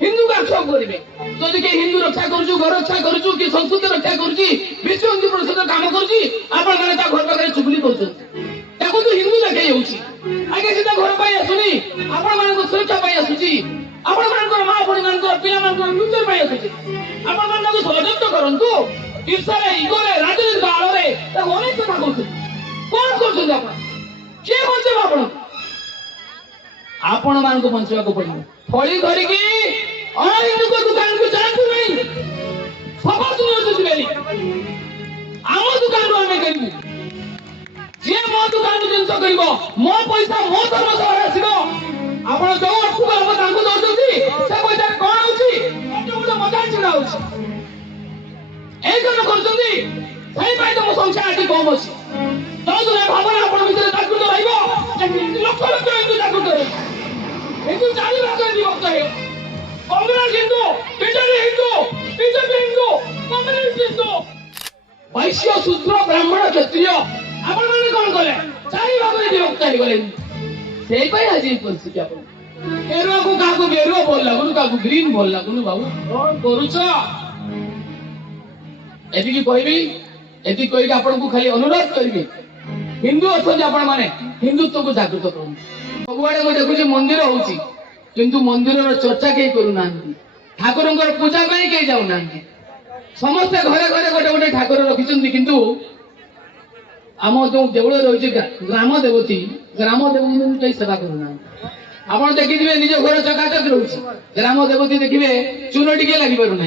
हिंदू का सब करेंगे जदि के हिंदू रक्षा करूछु घर रक्षा करूछु कि संस्कृति रक्षा करूछि विश्व हिंदू परिषद काम करूछि आपण माने ता घर पाखरे चुगली करछन ताको तो हिंदू देखे जाउछि आगे सीधा घर पाई आसुनी आपण माने को सुरक्षा पाई आसुछि आपण माने को मां बड़ी माने को पिला माने को फ्यूचर पाई आसुछि आपण माने को सहयोग करंतु ईर्ष्यारे इगोरे राजनीति बाळरे ता अनेक कथा करछु कोन करछु आपण के बंचेबा आपण मान को बंचवा को पड़िबो थोड़ी धरी की हिंदू को दुकान को जातु नहीं सब दुनिया से बेली आम दुकान रो हमें करिबो जे मो दुकान रो जिंस करिबो मो पैसा मो धर्म सभा आसीबो आपण जो अटकु हम तांको दउछी से पैसा कोन होउची एतो मजा चिड़ा होउची ए कोन करछंदी सही पाई तो मो संख्या आटी कम अछि तो दुने भावना आपण भीतर जागृत रहइबो लक्ष लक्ष हिंदू जागृत रहइबो हिंदू चाली भाग विभक्त है कांग्रेस हिंदू बीजेपी हिंदू कम्युनिस्ट हिंदू वैश्य शूद्र ब्राह्मण क्षत्रिय आपण माने कोन कले चाली भाग विभक्त है गले सेई पई आज परिस्थिति आपण गेरुआ को काको गेरुआ बोल लागुनु काको ग्रीन बोल लागुनु बाबू कोन करूछ एति की कहबी एति कहि आपण को खाली अनुरोध करबी हिंदू अछन आपण माने हिंदुत्व को जागृत करन सबुआडे मैं देखुची मंदिर होउची किंतु मंदिर चर्चा कई करूना ठाकुर पूजा कई जाऊना समस्ते घरे घरे गोटे गोटे ठाकुर रखिंट किंतु आम जो देवल रही ग्राम देवती कई सेवा करूना आप देखिए निज घर चकाचक रोचे ग्राम देवती देखिए चून टिके लगी पार ना।